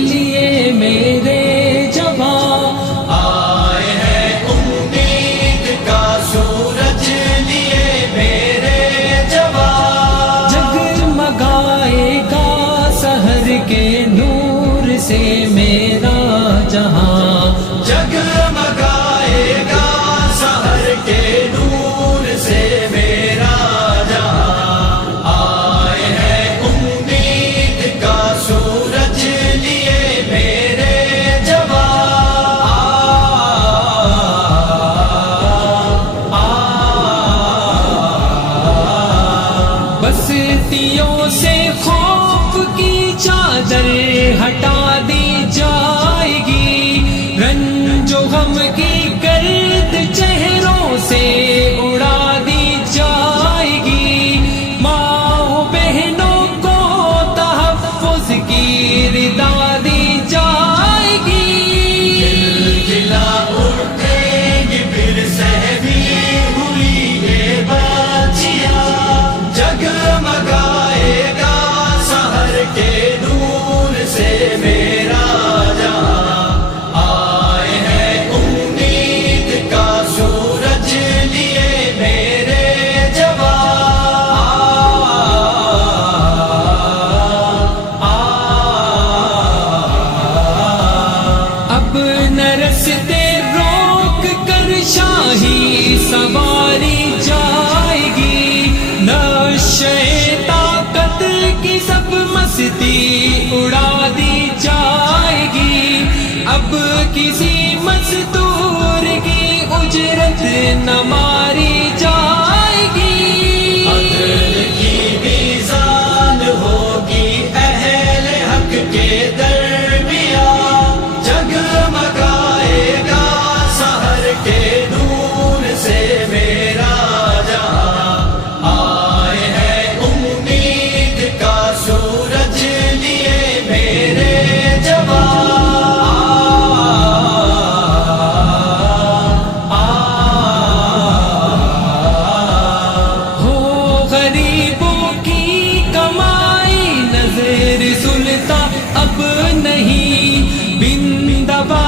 لیے میرے جوان، آئے ہیں امید کا سورج لیے میرے جوان، جگمگائے گا سحر کے نور سے میرا جہاں، جگمگائے گا سحر کے نور سے میرا جہاں، آئے ہیں امید کا سورج لیے میرے جوان، بستیوں سے خوف کی چادر ہٹا دی جائے گی، رنج و غم کی گرد چہروں سے اڑا دی جائے گی، ماں و بہنوں کو تحفظ کی ردا دی جائے گی، گلا اٹھیں گی پھر سہمی ہوئی یہ بچیاں، جگمگائے گا سحر کے نور سے میرا جہاں، آئے ہیں امید کا سورج لیے میرے جوان، اب نہ رستے روک کر شاہی سواری جائے گی، نہ طاقت کی سب مستی اڑا دی جائے گی، اب کسی مزدور کی اجرت نہ ماری جائے گی، عدل کی میزان ہوگی اہل حق کے درمیان، جگمگائے گا سحر کے نور سے میرا جہاں، آئے ہیں امید کا سورج لیے میرے جوان، ہو غریبوں کی کمائی نظر سلطان اب نہیں، بن دبا